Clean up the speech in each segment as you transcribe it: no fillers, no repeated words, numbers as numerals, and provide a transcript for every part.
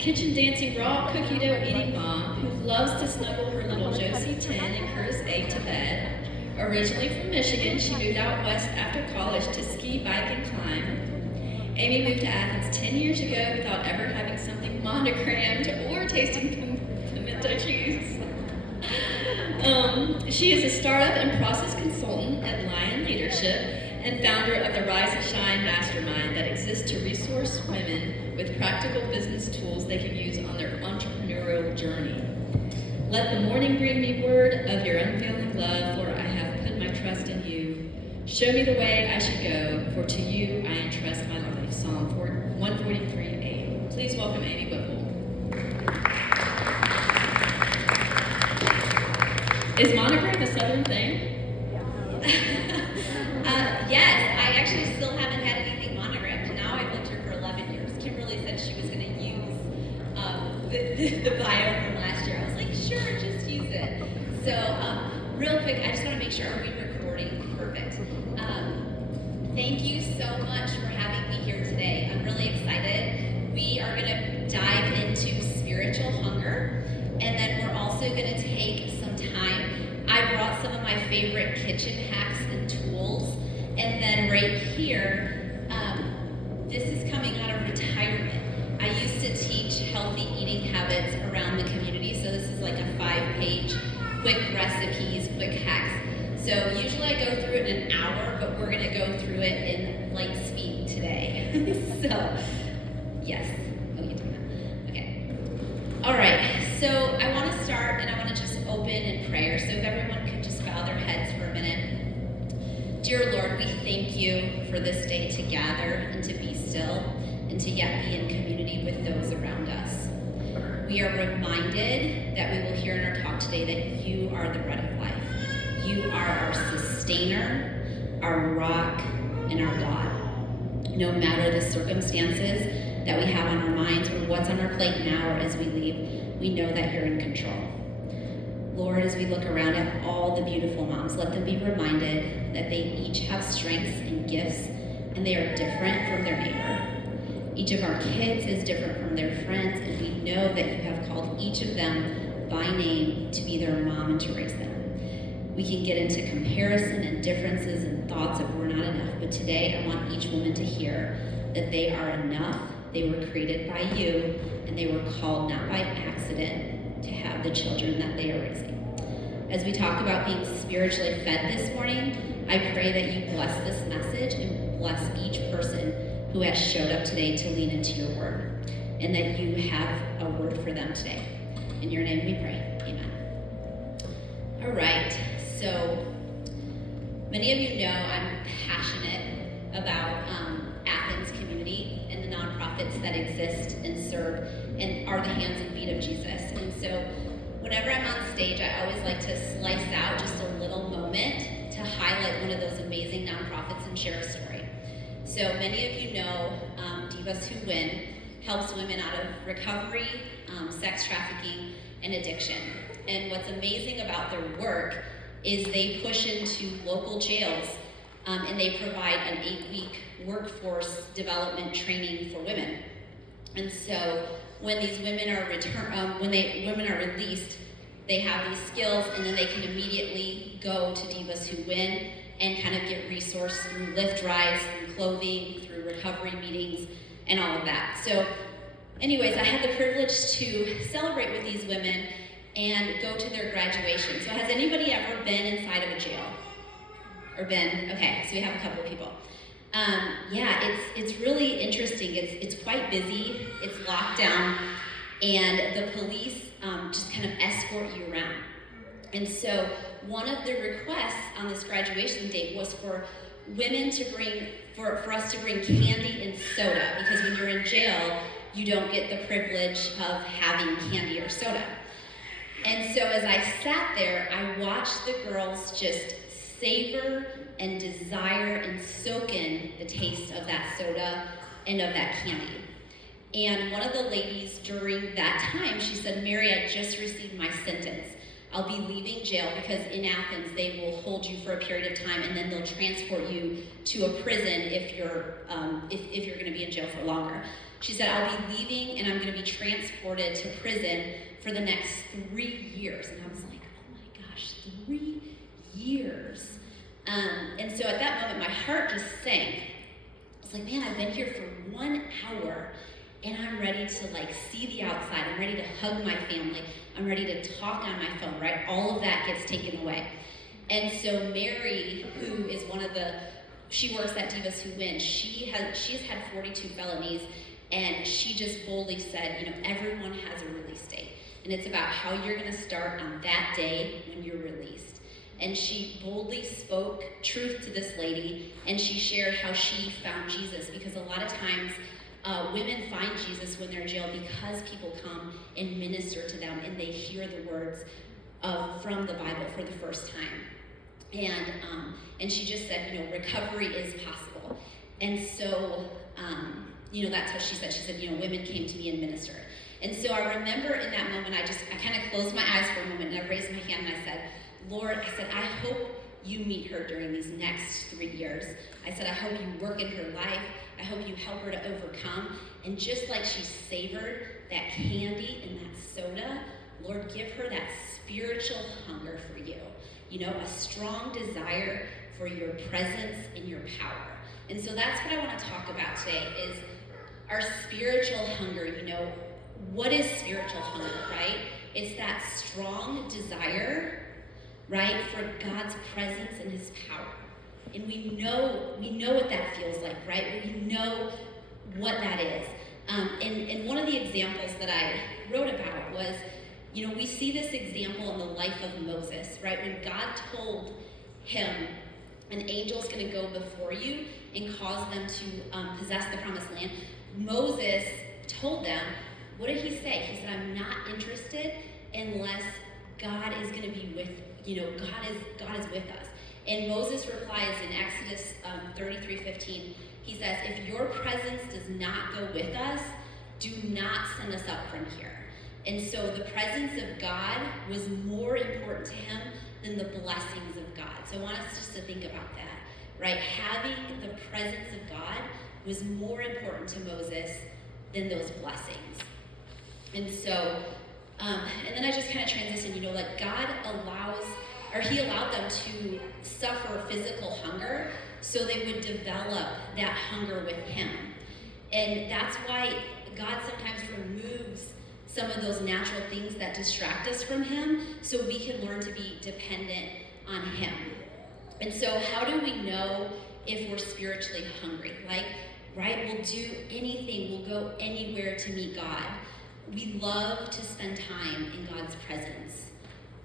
kitchen dancing, raw cookie dough eating mom who loves to snuggle her little Josie 10 and Curtis 8 to bed. Originally from Michigan, she moved out west after college to ski, bike, and climb. Amy moved to Athens 10 years ago without ever having something monogrammed or tasting pimento cheese. She is a startup and process consultant at Lion Leadership and founder of the Rise and Shine Mastermind that exists to resource women with practical business tools they can use on their entrepreneurial journey. Let the morning bring me word of your unfailing love, for I have put my trust in you. Show me the way I should go, for to you I entrust my life. Psalm 143:8. Please welcome Amy Whipple. Is monogram a Southern thing? Yes, I actually still haven't had anything monogrammed. Now I've lived here for 11 years. Kimberly said she was going to use the bio from last year. I was like, sure, just use it. So real quick, I just want to make sure, are we recording? Perfect. Thank you so much for having me here today. I'm really excited. We are going to dive into spiritual hunger, and then we're also going to take some time. I brought some of my favorite kitchen hacks and tools, and then right here, this is coming out of retirement. I used to teach healthy eating habits around the community, so this is like a 5-page quick recipes, quick hacks. So usually I go through it in an hour, but we're gonna go through it in light speed today. So, yes. Oh, you doing that? Okay. All right, so I wanna start and I wanna just open in prayer. So if everyone could just bow their heads for a minute. Dear Lord, we thank you for this day to gather and to be still and to yet be in community with those around us. We are reminded that we will hear in our talk today that you are the bread of life. You are our sustainer, our rock, and our God. No matter the circumstances that we have on our minds or what's on our plate now or as we leave, we know that you're in control. Lord, as we look around at all the beautiful moms, let them be reminded that they each have strengths and gifts, and they are different from their neighbor. Each of our kids is different from their friends, and we know that you have called each of them by name to be their mom and to raise them. We can get into comparison and differences and thoughts of we're not enough, but today I want each woman to hear that they are enough, they were created by you, and they were called not by accident to have the children that they are raising. As we talk about being spiritually fed this morning, I pray that you bless this message and bless each person who has showed up today to lean into your word, and that you have a word for them today. In your name we pray, amen. All right, so many of you know I'm passionate about Athens community and the nonprofits that exist and serve and are the hands and feet of Jesus. And so whenever I'm on stage, I always like to slice out just a little moment to highlight one of those amazing nonprofits and share a story. So many of you know Divas Who Win helps women out of recovery, sex trafficking, and addiction. And what's amazing about their work is they push into local jails and they provide an 8-week workforce development training for women. And so when these women are women are released, they have these skills, and then they can immediately go to Divas Who Win and kind of get resourced through Lyft rides, through clothing, through recovery meetings, and all of that. So anyways, I had the privilege to celebrate with these women and go to their graduation. So has anybody ever been inside of a jail? Or been? Okay, so we have a couple of people. Yeah, it's really interesting. It's quite busy. It's locked down, and the police just kind of escort you around. And so one of the requests on this graduation date was for women to bring, for us to bring candy and soda, because when you're in jail, you don't get the privilege of having candy or soda. And so as I sat there, I watched the girls just savor and desire and soak in the taste of that soda and of that candy. And one of the ladies during that time, she said, "Mary, I just received my sentence. I'll be leaving jail because in Athens, they will hold you for a period of time and then they'll transport you to a prison if you're going to be in jail for longer." She said, I'll be leaving and I'm going to be transported to prison for the next 3 years. And I was like, oh my gosh, 3 years. And so at that moment, my heart just sank. I was like, man, I've been here for 1 hour and I'm ready to like see the outside. I'm ready to hug my family. I'm ready to talk on my phone, right? All of that gets taken away. And so Mary, who is she works at Divas Who Win, she has had 42 felonies, and she just boldly said, everyone has a release date. And it's about how you're gonna start on that day when you're released. And she boldly spoke truth to this lady, and she shared how she found Jesus, because a lot of times women find Jesus when they're in jail because people come and minister to them and they hear the words from the Bible for the first time. And she just said, recovery is possible. And so, that's how she said. She said, women came to me and ministered. And so I remember in that moment, I kind of closed my eyes for a moment and I raised my hand and I said, Lord, I hope you meet her during these next 3 years. I said, I hope you work in her life. I hope you help her to overcome. And just like she savored that candy and that soda, Lord, give her that spiritual hunger for you. A strong desire for your presence and your power. And so that's what I want to talk about today is our spiritual hunger. What is spiritual hunger, right? It's that strong desire, right, for God's presence and his power. And we know what that feels like, right? We know what that is. And one of the examples that I wrote about was, we see this example in the life of Moses, right? When God told him, an angel's going to go before you and cause them to possess the promised land, Moses told them, what did he say? He said, I'm not interested unless God is going to be with, God is with us. And Moses replies in Exodus 33:15, he says, if your presence does not go with us, do not send us up from here. And so the presence of God was more important to him than the blessings of God. So I want us just to think about that, right? Having the presence of God was more important to Moses than those blessings. And so, and then I just kind of transitioned, God he allowed them to suffer physical hunger so they would develop that hunger with him. And that's why God sometimes removes some of those natural things that distract us from him so we can learn to be dependent on him. And so how do we know if we're spiritually hungry? We'll do anything, we'll go anywhere to meet God. We love to spend time in God's presence.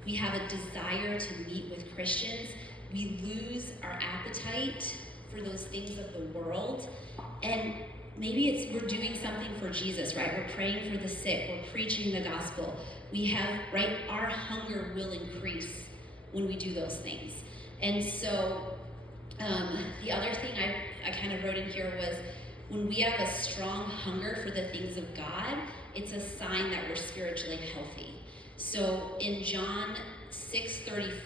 We have a desire to meet with Christians. We lose our appetite for those things of the world. And maybe we're doing something for Jesus, right? We're praying for the sick. We're preaching the gospel. We have, right, our hunger will increase when we do those things. And so the other thing I kind of wrote in here was when we have a strong hunger for the things of God, it's a sign that we're spiritually healthy. So in John 6:35,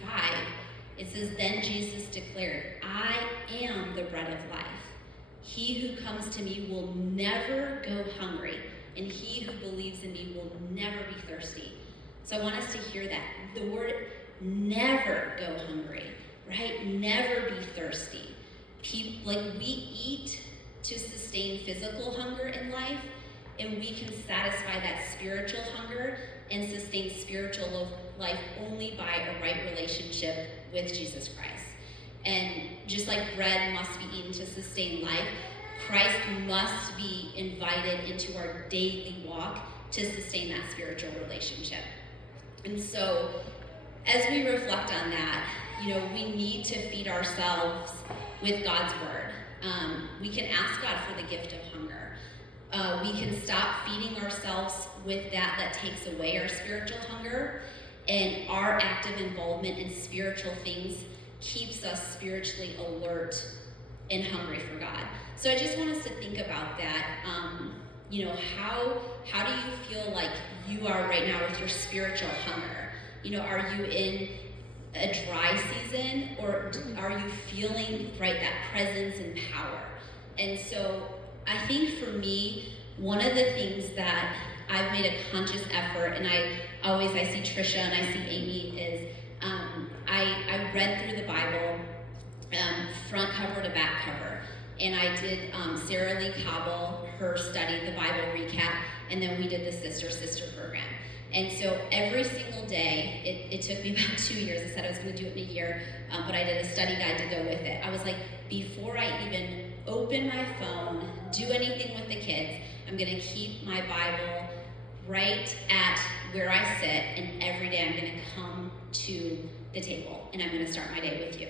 it says, then Jesus declared, I am the bread of life. He who comes to me will never go hungry, and he who believes in me will never be thirsty. So I want us to hear that. The word never go hungry, right? Never be thirsty. We eat to sustain physical hunger in life, and we can satisfy that spiritual hunger and sustain spiritual life only by a right relationship with Jesus Christ. And just like bread must be eaten to sustain life, Christ must be invited into our daily walk to sustain that spiritual relationship. And so, as we reflect on that, we need to feed ourselves with God's word. We can ask God for the gift of hunger. We can stop feeding ourselves with that takes away our spiritual hunger, and our active involvement in spiritual things keeps us spiritually alert and hungry for God. So I just want us to think about that. How do you feel like you are right now with your spiritual hunger? Are you in a dry season, or are you feeling, right, that presence and power? And so I think for me, one of the things that I've made a conscious effort, and I see Trisha and I see Amy, is I read through the Bible front cover to back cover. And I did Sarah Lee Cobble, her study, the Bible recap, and then we did the Sister program. And so every single day, it took me about 2 years. I said I was going to do it in a year, but I did a study guide to go with it. I was like, before I even open my phone, do anything with the kids, I'm going to keep my Bible right at where I sit, and every day I'm going to come to the table, and I'm going to start my day with you.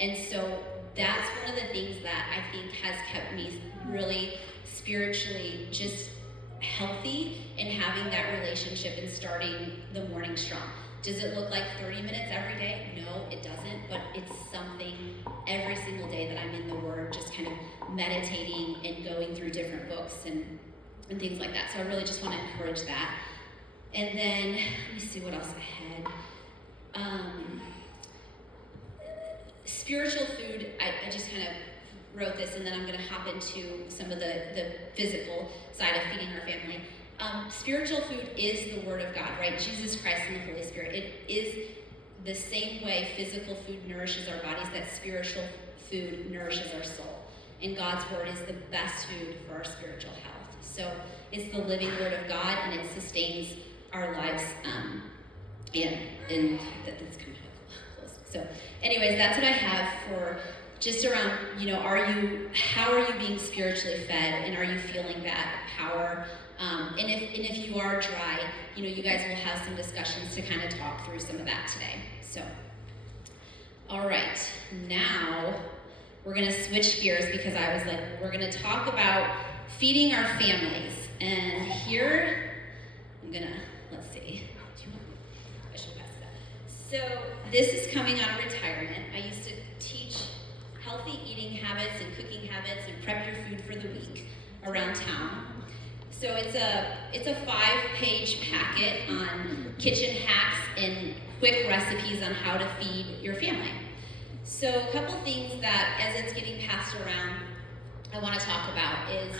And so that's one of the things that I think has kept me really spiritually just healthy and having that relationship and starting the morning strong. Does it look like 30 minutes every day? No, it doesn't, but it's something every single day that I'm in the Word, just kind of meditating and going through different books and things like that. So I really just want to encourage that. And then, let me see what else I had. Spiritual food, I just kind of wrote this, and then I'm going to hop into some of the physical side of feeding our family. Spiritual food is the Word of God, right? Jesus Christ and the Holy Spirit. It is the same way physical food nourishes our bodies, that spiritual food nourishes our soul. And God's Word is the best food for our spiritual health. So it's the living Word of God, and it sustains our lives. And that's kind of close. So anyways, that's what I have for just around, how are you being spiritually fed, and are you feeling that power? And if you are dry, you guys will have some discussions to kind of talk through some of that today. So, all right, now we're going to switch gears, because I was like, we're going to talk about feeding our families. And here, I'm going to, let's see. I should pass it up. So this is coming out of retirement. I used to teach healthy eating habits and cooking habits and prep your food for the week around town. So it's a 5-page packet on kitchen hacks and quick recipes on how to feed your family. So a couple things that, as it's getting passed around, I want to talk about is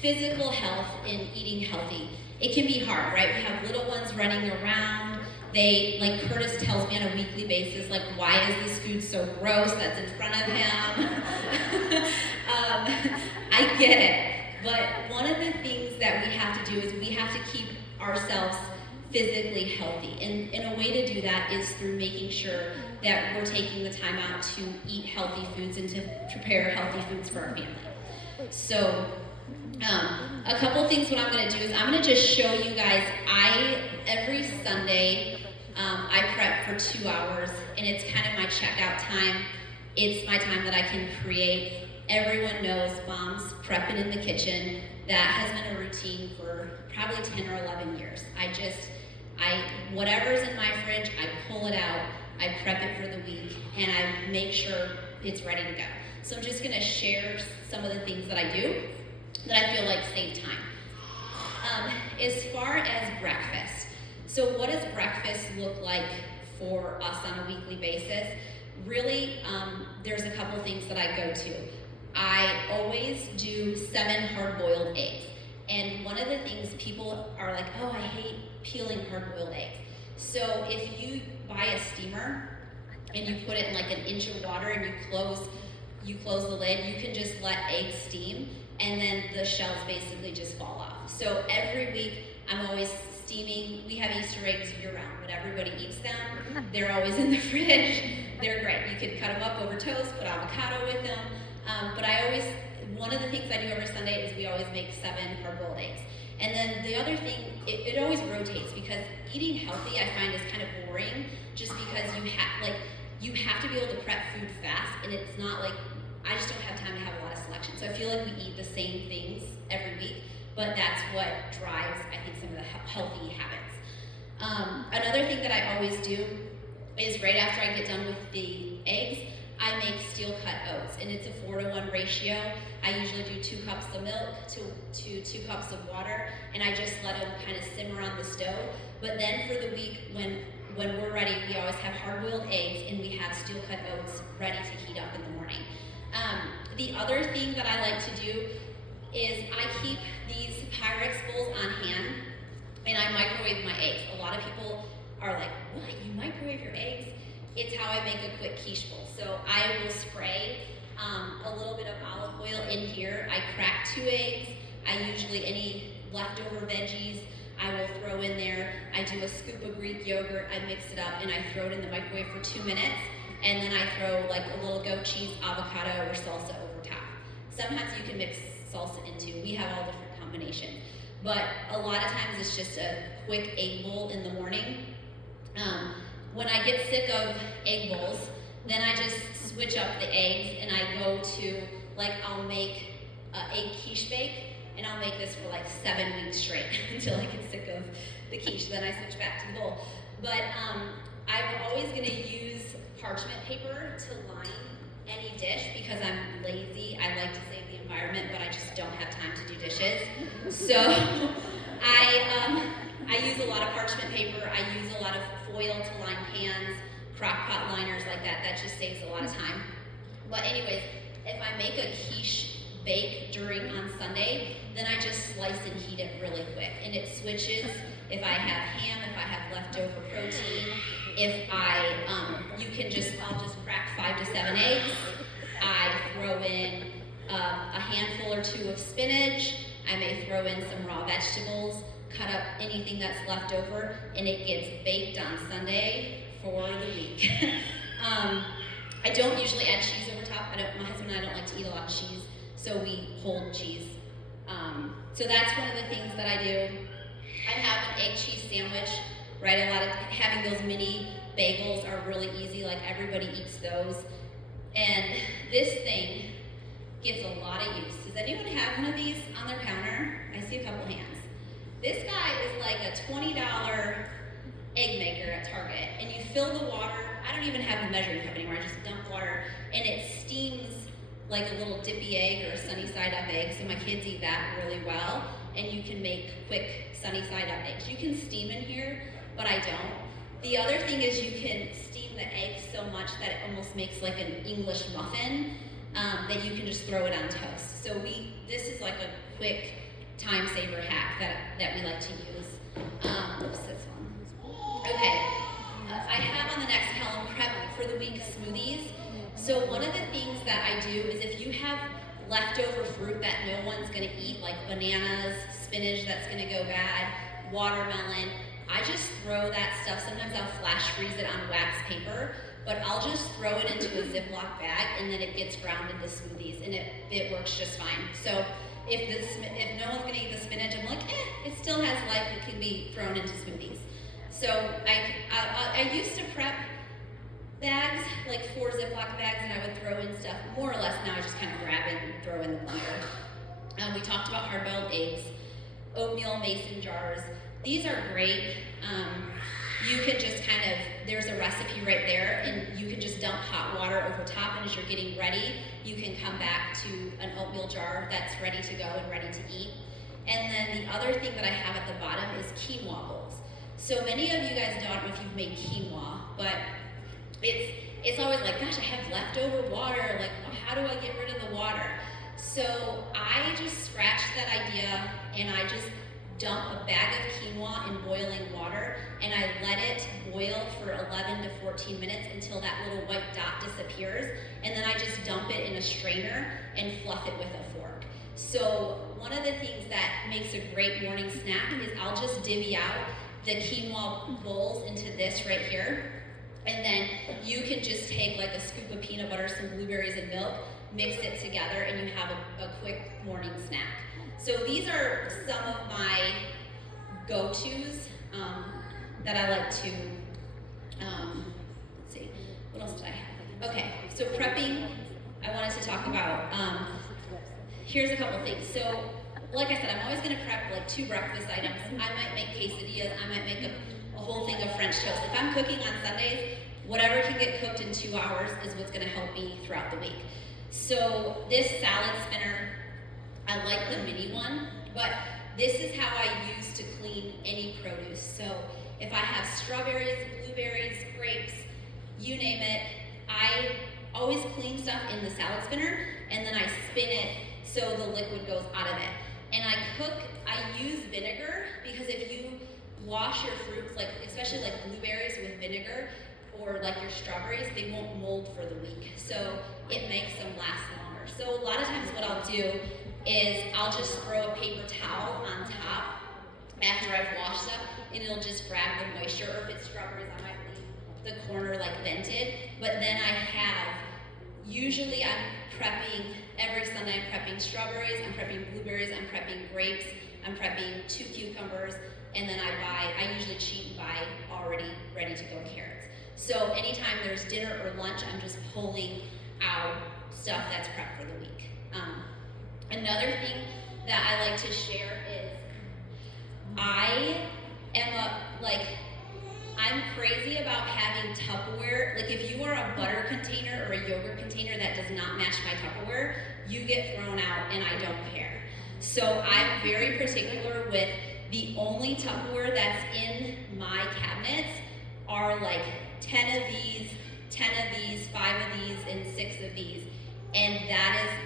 physical health and eating healthy. It can be hard, right? We have little ones running around. They, like Curtis tells me on a weekly basis, like, why is this food so gross that's in front of him? I get it. But one of the things that we have to do is we have to keep ourselves physically healthy. And a way to do that is through making sure that we're taking the time out to eat healthy foods and to prepare healthy foods for our family. So a couple things what I'm going to do is I'm going to just show you guys, every Sunday, I prep for 2 hours, and it's kind of my checkout time. It's my time that I can create. Everyone knows Mom's prepping in the kitchen. That has been a routine for probably 10 or 11 years. Whatever's in my fridge, I pull it out, I prep it for the week, and I make sure it's ready to go. So I'm just going to share some of the things that I do that I feel like save time. As far as breakfast, so what does breakfast look like for us on a weekly basis? Really, there's a couple things that I go to. I always do 7 hard-boiled eggs. And one of the things people are like, oh, I hate peeling hard-boiled eggs. So if you buy a steamer and you put it in like an inch of water and you close the lid, you can just let eggs steam, and then the shells basically just fall off. So every week I'm always steaming. We have Easter eggs year-round, but everybody eats them. They're always in the fridge. They're great. You can cut them up over toast, put avocado with them. But one of the things I do every Sunday is we always make 7 hard-boiled eggs. And then the other thing, it always rotates, because eating healthy I find is kind of boring, just because you have to be able to prep food fast, and it's not like, I just don't have time to have a lot of selection. So I feel like we eat the same things every week, but that's what drives, I think, some of the healthy habits. Another thing that I always do is right after I get done with the eggs, I make steel cut oats, and it's a 4-to-1 ratio. I usually do 2 cups of milk to 2 cups of water, and I just let them kind of simmer on the stove. But then for the week, when we're ready, we always have hard-boiled eggs, and we have steel cut oats ready to heat up in the morning. The other thing that I like to do is I keep these Pyrex bowls on hand, and I microwave my eggs. A lot of people are like, what, you microwave your eggs? It's how I make a quick quiche bowl. So I will spray a little bit of olive oil in here. I crack 2 eggs. I usually, any leftover veggies, I will throw in there. I do a scoop of Greek yogurt, I mix it up, and I throw it in the microwave for 2 minutes, and then I throw like a little goat cheese, avocado, or salsa over top. Sometimes you can mix salsa into. We have all different combinations. But a lot of times it's just a quick egg bowl in the morning. When I get sick of egg bowls, then I just switch up the eggs and I go to, like, I'll make egg quiche bake, and I'll make this for like 7 weeks straight until I get sick of the quiche. Then I switch back to the bowl. But I'm always gonna use parchment paper to line any dish because I'm lazy. I like to save the environment, but I just don't have time to do dishes. So I use a lot of parchment paper. I use a lot of foil to line pans, crock pot liners like that. That just saves a lot of time. But anyways, if I make a quiche bake on Sunday, then I just slice and heat it really quick. And it switches if I have ham, if I have leftover protein, if I'll just crack 5 to 7 eggs. I throw in a handful or 2 of spinach. I may throw in some raw vegetables, cut up anything that's left over, and it gets baked on Sunday for the week. I don't usually add cheese over top. My husband and I don't like to eat a lot of cheese, so we hold cheese. So that's one of the things that I do. I have an egg cheese sandwich, right? Having those mini bagels are really easy, like everybody eats those. And this thing gets a lot of use. Does anyone have one of these on their counter? I see a couple hands. This guy is like a $20 egg maker at Target, and you fill the water. I don't even have the measuring cup anymore. I just dump water, and it steams like a little dippy egg or a sunny side up egg. So my kids eat that really well, and you can make quick sunny side up eggs. You can steam in here, but I don't. The other thing is you can steam the egg so much that it almost makes like an English muffin that you can just throw it on toast. So this is like a quick time saver hack that we like to use. What's this one? Okay, I have on the next column prep for the week smoothies. So one of the things that I do is if you have leftover fruit that no one's gonna eat, like bananas, spinach that's gonna go bad, watermelon, I just throw that stuff. Sometimes I'll flash freeze it on wax paper, but I'll just throw it into a Ziploc bag, and then it gets ground into smoothies, and it works just fine. So if no one's gonna eat the spinach, I'm like, it still has life. It can be thrown into smoothies. So I used to prep bags, like 4 Ziploc bags, and I would throw in stuff. More or less now I just kind of grab it and throw in the blender. We talked about hard-boiled eggs, oatmeal mason jars. These are great. You can just there's a recipe right there, and you can just dump hot water over top, and as you're getting ready, you can come back to an oatmeal jar that's ready to go and ready to eat. And then the other thing that I have at the bottom is quinoa bowls. So many of you guys don't know if you've made quinoa, but it's always like, gosh, I have leftover water, like how do I get rid of the water? So I just scratched that idea, and I just dump a bag of quinoa in boiling water, and I let it boil for 11 to 14 minutes until that little white dot disappears, and then I just dump it in a strainer and fluff it with a fork. So one of the things that makes a great morning snack is I'll just divvy out the quinoa bowls into this right here, and then you can just take like a scoop of peanut butter, some blueberries and milk, mix it together, and you have a quick morning snack. So these are some of my go-tos that I like to, let's see, what else did I have? Okay, so prepping, I wanted to talk about, here's a couple things. So, like I said, I'm always gonna prep like 2 breakfast items. I might make quesadillas, I might make a whole thing of French toast. If I'm cooking on Sundays, whatever can get cooked in 2 hours is what's gonna help me throughout the week. So this salad spinner, I like the mini one, but this is how I use to clean any produce. So if I have strawberries, blueberries, grapes, you name it, I always clean stuff in the salad spinner, and then I spin it so the liquid goes out of it. And I use vinegar because if you wash your fruits, like especially like blueberries with vinegar, or like your strawberries, they won't mold for the week. So it makes them last longer. So a lot of times what I'll do is I'll just throw a paper towel on top after I've washed them, and it'll just grab the moisture. Or if it's strawberries, I might leave the corner like vented. But then usually I'm prepping, every Sunday I'm prepping strawberries, I'm prepping blueberries, I'm prepping grapes, I'm prepping 2 cucumbers, and then I usually cheat and buy already ready to go carrots. So anytime there's dinner or lunch, I'm just pulling out stuff that's prepped for the week. Another thing that I like to share is I'm crazy about having Tupperware. Like if you are a butter container or a yogurt container that does not match my Tupperware, you get thrown out and I don't care. So I'm very particular with the only Tupperware that's in my cabinets are like 10 of these, 10 of these, 5 of these, and 6 of these. And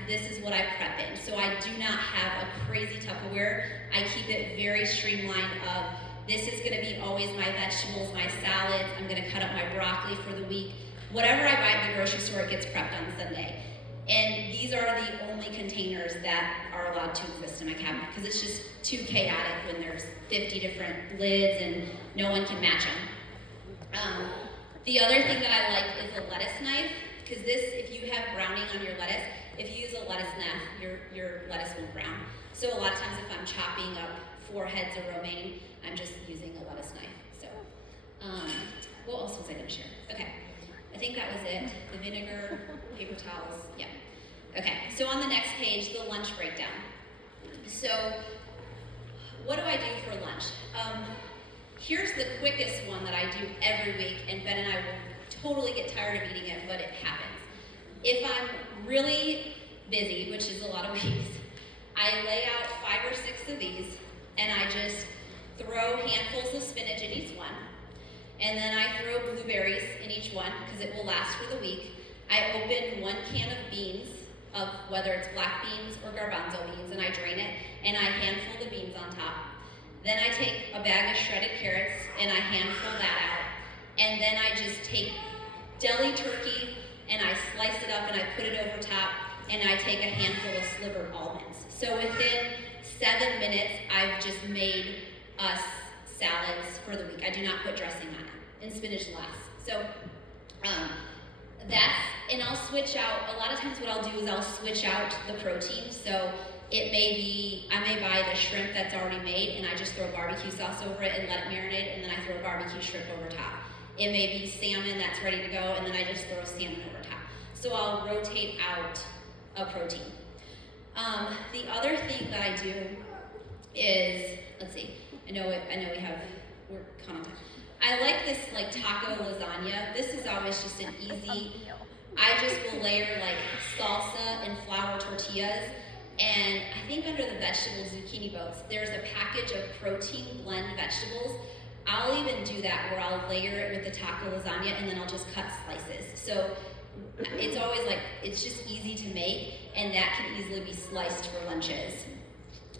this is what I prep in. So I do not have a crazy Tupperware. I keep it very streamlined of, this is gonna be always my vegetables, my salads, I'm gonna cut up my broccoli for the week. Whatever I buy at the grocery store, it gets prepped on Sunday. And these are the only containers that are allowed to exist in my cabinet because it's just too chaotic when there's 50 different lids and no one can match them. The other thing that I like is a lettuce knife, because if you have browning on your lettuce, if you use a lettuce knife, your lettuce will brown. So a lot of times if I'm chopping up 4 heads of romaine, I'm just using a lettuce knife. So, what else was I going to share? Okay, I think that was it. The vinegar, paper towels, yeah. Okay, so on the next page, the lunch breakdown. So, what do I do for lunch? Here's the quickest one that I do every week, and Ben and I will totally get tired of eating it, but it happens. If I'm really busy, which is a lot of weeks, I lay out 5 or 6 of these, and I just throw handfuls of spinach in each one. And then I throw blueberries in each one, because it will last for the week. I open 1 can of beans, of whether it's black beans or garbanzo beans, and I drain it, and I handful the beans on top. Then I take a bag of shredded carrots, and I handful that out. And then I just take deli turkey, and I slice it up, and I put it over top, and I take a handful of slivered almonds. So within 7 minutes, I've just made us salads for the week. I do not put dressing on it, and spinach last. So and I'll switch out, a lot of times what I'll do is I'll switch out the protein. So it may be, I may buy the shrimp that's already made, and I just throw barbecue sauce over it and let it marinate, and then I throw barbecue shrimp over top. It may be salmon that's ready to go, and then I just throw salmon over top. So I'll rotate out a protein. The other thing that I do is, let's see, we're kind of time. I like this like taco lasagna. This is always just an easy, I just will layer like salsa and flour tortillas. And I think under the vegetable zucchini boats, there's a package of protein blend vegetables. I'll even do that where I'll layer it with the taco lasagna and then I'll just cut slices. So it's always like, it's just easy to make, and that can easily be sliced for lunches.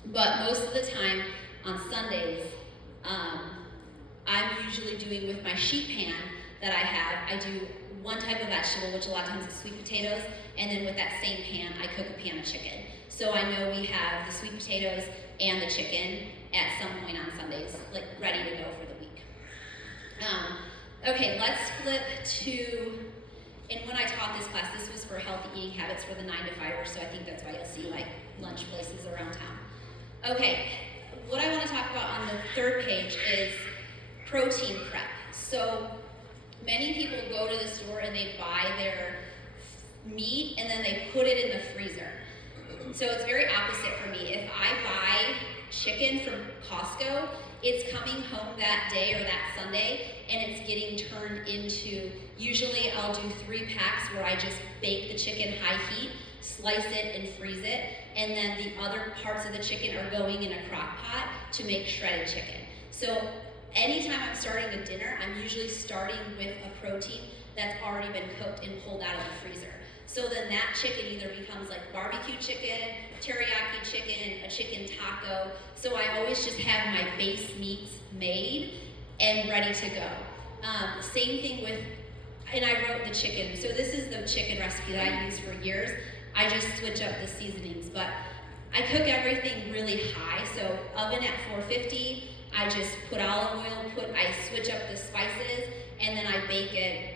But most of the time on Sundays, I'm usually doing with my sheet pan that I do 1 type of vegetable, which a lot of times is sweet potatoes, and then with that same pan, I cook a pan of chicken. So I know we have the sweet potatoes and the chicken at some point on Sundays, like ready to go for the week. Okay, let's flip to, and when I taught this class, this was for healthy eating habits for the 9-to-5ers, so I think that's why you'll see like lunch places around town. Okay, what I want to talk about on the 3rd page is protein prep. So many people go to the store and they buy their meat and then they put it in the freezer. So it's very opposite for me. If I buy chicken from Costco, it's coming home that day or that Sunday, and it's getting turned into, usually I'll do 3 packs where I just bake the chicken high heat, slice it and freeze it, and then the other parts of the chicken are going in a crock pot to make shredded chicken. So anytime I'm starting a dinner, I'm usually starting with a protein that's already been cooked and pulled out of the freezer. So then that chicken either becomes like barbecue chicken, teriyaki chicken, a chicken taco. So I always just have my base meats made and ready to go. Same thing with, and I wrote the chicken. So this is the chicken recipe that I use for years. I just switch up the seasonings, but I cook everything really high. So oven at 450. I just put olive oil, I switch up the spices, and then I bake it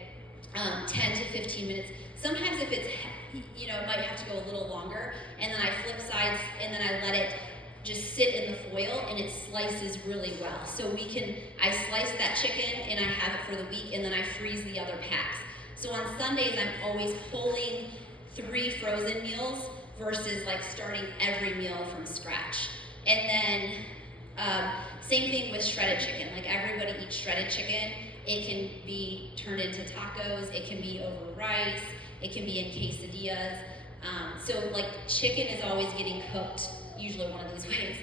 10 to 15 minutes. Sometimes if it's, it might have to go a little longer, and then I flip sides, and then I let it just sit in the foil, and it slices really well. So I slice that chicken, and I have it for the week, and then I freeze the other packs. So on Sundays, I'm always pulling 3 frozen meals versus like starting every meal from scratch. And then same thing with shredded chicken. Like everybody eats shredded chicken. It can be turned into tacos. It can be over rice. It can be in quesadillas. So like chicken is always getting cooked, usually one of these ways.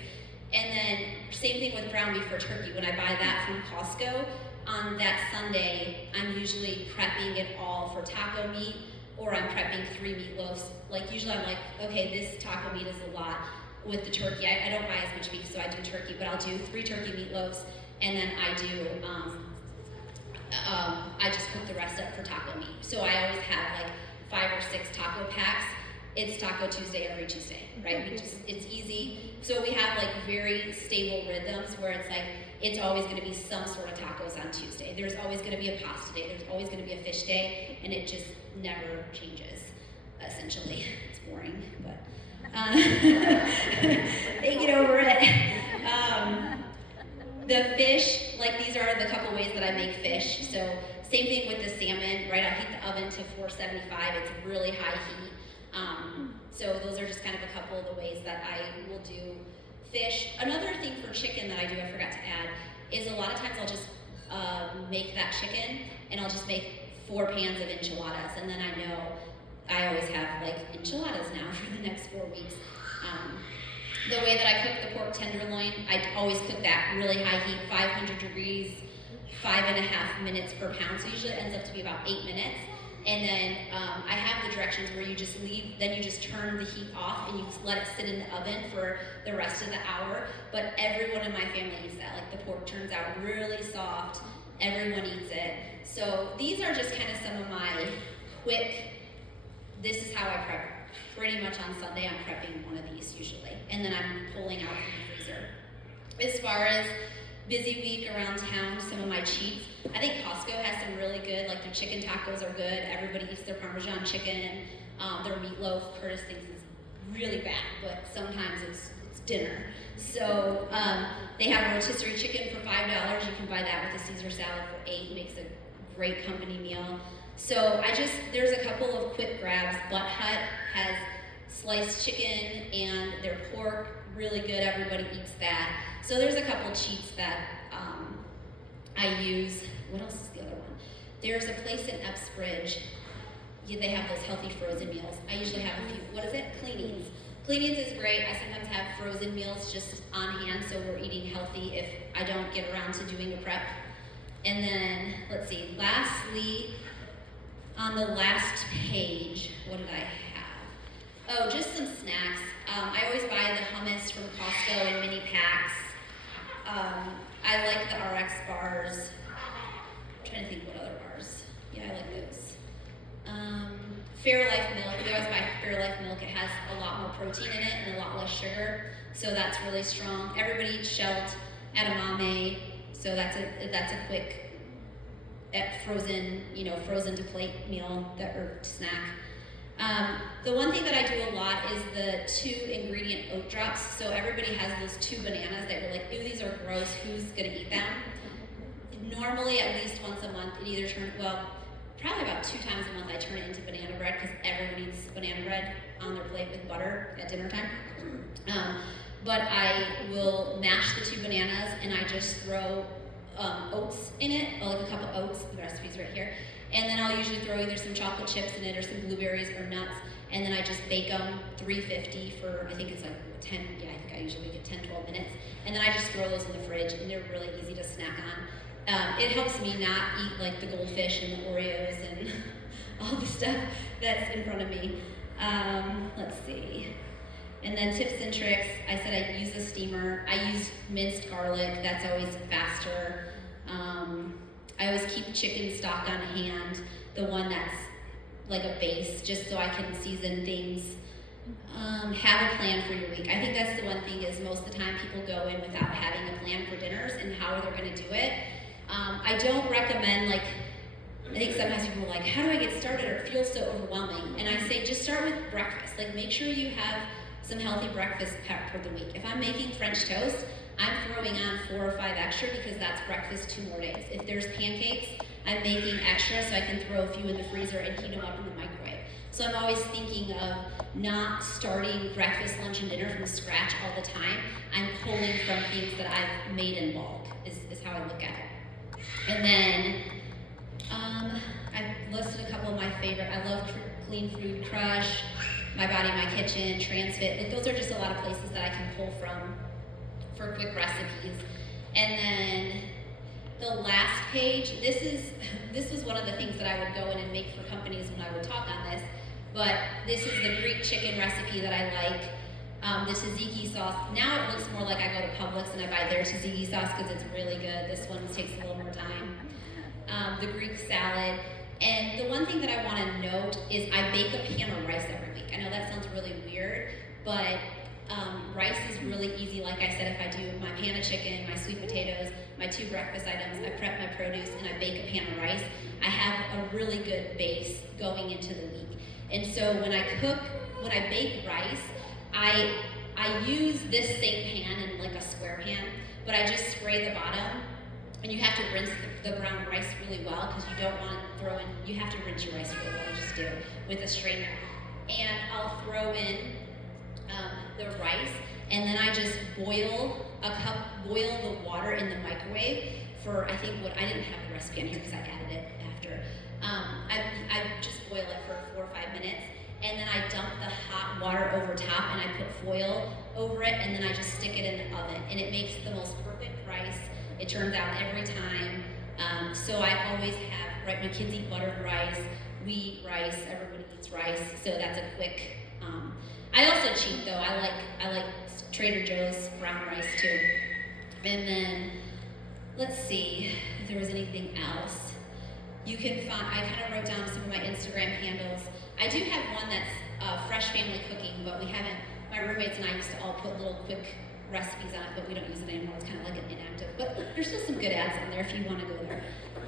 And then same thing with ground beef or turkey. When I buy that from Costco, on that Sunday, I'm usually prepping it all for taco meat, or I'm prepping 3 meatloafs. Like usually I'm like, okay, this taco meat is a lot with the turkey. I don't buy as much beef, so I do turkey, but I'll do 3 turkey meatloafs, and then I do, I just cook the rest up for taco meat. So I always have like 5 or 6 taco packs. It's Taco Tuesday every Tuesday, right? It's easy. So we have like very stable rhythms where it's like, it's always gonna be some sort of tacos on Tuesday. There's always gonna be a pasta day. There's always gonna be a fish day, and it just never changes, essentially. It's boring, but they get over it. The fish, like these are the couple ways that I make fish. So same thing with the salmon, right? I heat the oven to 475. It's really high heat. So those are just kind of a couple of the ways that I will do fish. Another thing for chicken that I do, I forgot to add, is a lot of times I'll just make that chicken, and I'll just make 4 pans of enchiladas, and then I know I always have like enchiladas now for the next 4 weeks. The way that I cook the pork tenderloin, I always cook that really high heat, 500 degrees, 5.5 minutes per pound. So usually it ends up to be about 8 minutes. And then I have the directions where you just leave, then you just turn the heat off and you just let it sit in the oven for the rest of the hour. But everyone in my family eats that. Like the pork turns out really soft. Everyone eats it. So these are just kind of some of my quick, this is how I prep. Pretty much on Sunday, I'm prepping one of these usually. And then I'm pulling out from the freezer. As far as busy week around town, some of my cheats, I think Costco has some really good, like their chicken tacos are good. Everybody eats their Parmesan chicken. Their meatloaf, Curtis thinks is really bad, but sometimes it's dinner. So they have a rotisserie chicken for $5. You can buy that with a Caesar salad for $8. Makes a great company meal. So there's a couple of quick grabs. Butt Hut has sliced chicken and their pork, really good. Everybody eats that. So there's a couple cheats that I use. What else is the other one? There's a place in Epsbridge. They have those healthy frozen meals. I usually have a few. What is it? Cleanings. Cleanings is great. I sometimes have frozen meals just on hand, so we're eating healthy if I don't get around to doing a prep. And then, let's see, lastly, on the last page, what did I have? Oh, just some snacks. I always buy the hummus from Costco in mini packs. I like the RX bars. I'm trying to think what other bars. Yeah, I like those. Fairlife milk. We always buy Fairlife milk. It has a lot more protein in it and a lot less sugar, so that's really strong. Everybody eats shelled edamame, so that's a quick frozen to plate meal or snack. The one thing that I do a lot is the 2-ingredient oat drops. So everybody has those 2 bananas that you're like, ew, these are gross, who's gonna eat them? Normally at least once a month, probably about 2 times a month I turn it into banana bread because everyone eats banana bread on their plate with butter at dinner time. But I will mash the 2 bananas and I just throw oats in it, like a cup of oats, the recipe's right here. And then I'll usually throw either some chocolate chips in it or some blueberries or nuts. And then I just bake them 350 for, I think it's like 10, I think I usually make it 10, 12 minutes. And then I just throw those in the fridge and they're really easy to snack on. It helps me not eat like the goldfish and the Oreos and all the stuff that's in front of me. Let's see. And then tips and tricks, I said I use a steamer. I use minced garlic, that's always faster. I always keep chicken stock on hand, the one that's like a base, just so I can season things. Have a plan for your week. I think that's the one thing is most of the time people go in without having a plan for dinners and how they're going to do it. I don't recommend, like, I think sometimes people are like, how do I get started, or it feels so overwhelming? And I say just start with breakfast. Like, make sure you have some healthy breakfast prep for the week. If I'm making French toast, I'm throwing on 4 or 5 extra because that's breakfast 2 more days. If there's pancakes, I'm making extra so I can throw a few in the freezer and heat them up in the microwave. So I'm always thinking of not starting breakfast, lunch, and dinner from scratch all the time. I'm pulling from things that I've made in bulk, is how I look at it. And then I've listed a couple of my favorite. I love Clean Food Crush, My Body, My Kitchen, Transfit. Like, those are just a lot of places that I can pull from for quick recipes. And then the last page, this was one of the things that I would go in and make for companies when I would talk on this, but this is the Greek chicken recipe that I like. The tzatziki sauce. Now it looks more like I go to Publix and I buy their tzatziki sauce because it's really good. This one takes a little more time. The Greek salad. And the one thing that I want to note is I bake a pan of rice every week. I know that sounds really weird, but rice is really easy. Like I said, if I do my pan of chicken, my sweet potatoes, my 2 breakfast items, I prep my produce, and I bake a pan of rice, I have a really good base going into the week. And so when I bake rice, I use this same pan in like a square pan, but I just spray the bottom, and you have to rinse the brown rice really well because you don't want to throw in, you have to rinse your rice really well, I just do, with a strainer. And I'll throw in the rice, and then I just boil the water in the microwave for, I didn't have the recipe on here because I added it after. I just boil it for 4 or 5 minutes, and then I dump the hot water over top, and I put foil over it, and then I just stick it in the oven, and it makes the most perfect rice. It turns out every time. So I always have, right, my kids eat buttered rice, we eat rice, everybody eats rice, so that's a quick, I also cheat though, I like Trader Joe's brown rice too. And then, let's see if there was anything else. You can find, I kind of wrote down some of my Instagram handles. I do have one that's Fresh Family Cooking, but we haven't, my roommates and I used to all put little quick recipes on it, but we don't use it anymore. It's kind of like an inactive. But there's still some good ads on there if you want to go there.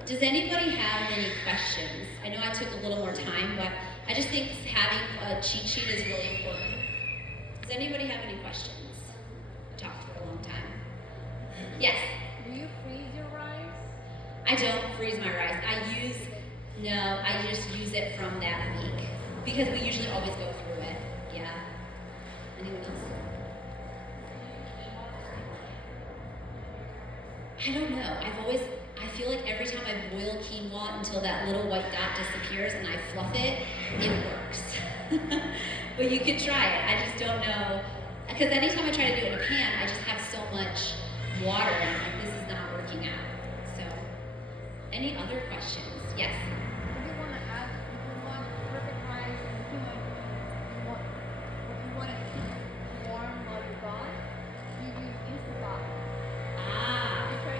Does anybody have any questions? I know I took a little more time, but I just think having a cheat sheet is really important. Does anybody have any questions? I talked for a long time. Yes? Do you freeze your rice? I don't freeze my rice. I just use it from that week. Because we usually always go through it. Yeah. Anyone else? I don't know. I feel like every time I boil quinoa until that little white dot disappears and I fluff it, it works. But you could try it. I just don't know. Because anytime I try to do it in a pan, I just have so much water and I'm like, this is not working out. So, any other questions? Yes? If you want to add, if you want perfect rice and if you want it to keep warm while you're gone, you use Instant Pot.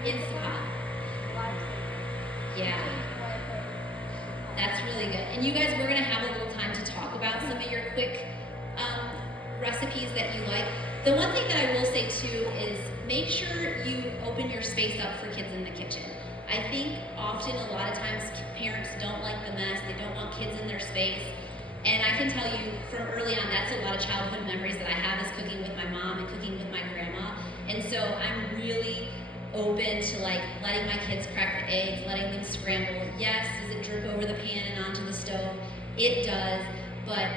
Instant Pot. Lifesaver. Yeah. That's really good. And you guys, we're going to have a little time to talk about some of your quick recipes that you like. The one thing that I will say too is make sure you open your space up for kids in the kitchen. I think often a lot of times parents don't like the mess. They don't want kids in their space. And I can tell you from early on, that's a lot of childhood memories that I have is cooking with my mom and cooking with my grandma. And so I'm really open to like letting my kids crack the eggs, letting them scramble. Yes, does it drip over the pan and onto the stove? It does, but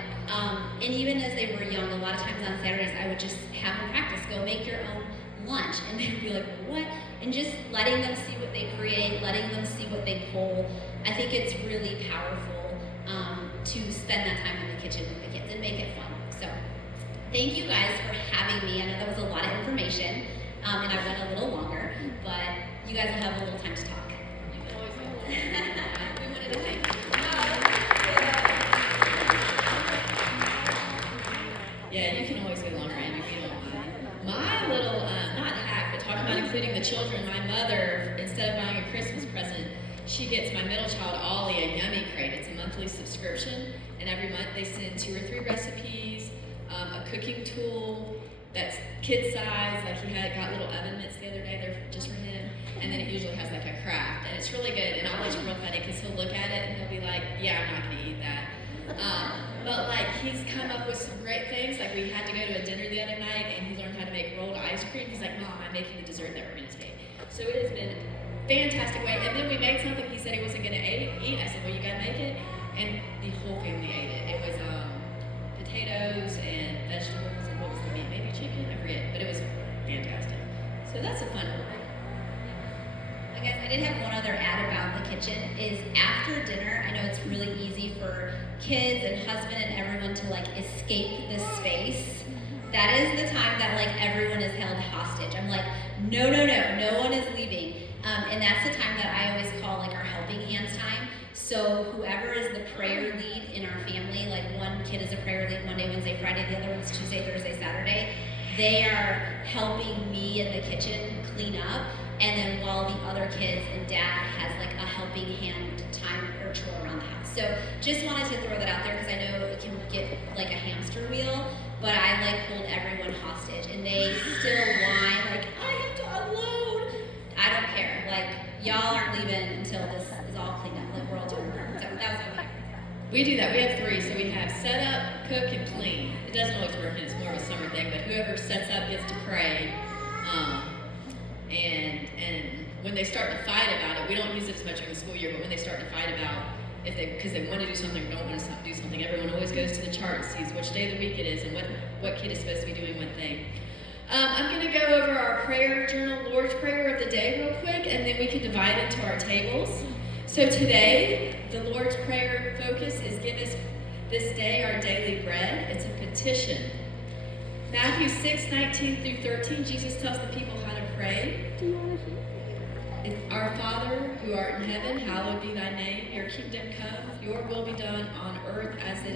and even as they were young, a lot of times on Saturdays I would just have them practice, go make your own lunch, and they'd be like, what? And just letting them see what they create, letting them see what they pull. I think it's really powerful to spend that time in the kitchen with the kids and make it fun. So thank you guys for having me. I know that was a lot of information. And I went a little longer, but you guys will have a little time to talk. We wanted to thank you. children, my mother, instead of buying a Christmas present, she gets my middle child, Ollie, a Yummy Crate. It's a monthly subscription, and every month they send 2 or 3 recipes, a cooking tool that's kid size. Like he got little oven mitts the other day, they're just for him, and then it usually has like a craft, and it's really good. And Ollie's real funny because he'll look at it and he'll be like, "Yeah, I'm not gonna eat that." But like he's come up with some great things. Like we had to go to a dinner the other night, and he learned how to make rolled ice cream. He's like, "Mom, I'm making the dessert that we're gonna take." So it has been fantastic way. And then we made something he said he wasn't gonna eat. I said, "Well, you gotta make it," and the whole family ate it. It was potatoes and vegetables and what was the meat? Maybe chicken? I forget, but it was fantastic. So that's a fun one. I guess I did have one other ad about the kitchen is after dinner, I know it's really easy for kids and husband and everyone to like escape this space. That is the time that like everyone is held hostage. I'm like, no one is leaving. And that's the time that I always call like our helping hands time. So whoever is the prayer lead in our family, like one kid is a prayer lead Monday, Wednesday, Friday, the other one's Tuesday, Thursday, Saturday. They are helping me in the kitchen clean up, and then while the other kids and dad has like a helping hand time or chore around the house. So just wanted to throw that out there because I know it can get like a hamster wheel, but I like hold everyone hostage, and they still whine like, I have to unload. I don't care. Like y'all aren't leaving until this is all cleaned up. Like we're all doing it. So that was okay. We do that. We have 3. So we have set up, cook, and clean. It doesn't always work, and it's more of a summer thing. But whoever sets up gets to pray. And when they start to fight about it, we don't use it as much in the school year. But when they start to fight about because they want to do something or don't want to do something, everyone always goes to the chart and sees which day of the week it is and what kid is supposed to be doing what thing. I'm going to go over our prayer journal, Lord's Prayer of the day real quick, and then we can divide into our tables. So today, the Lord's Prayer focus is give us this day our daily bread. It's a petition. Matthew 6:19 through 13, Jesus tells the people how to pray. Our Father, who art in heaven, hallowed be thy name. Your kingdom come, your will be done on earth as it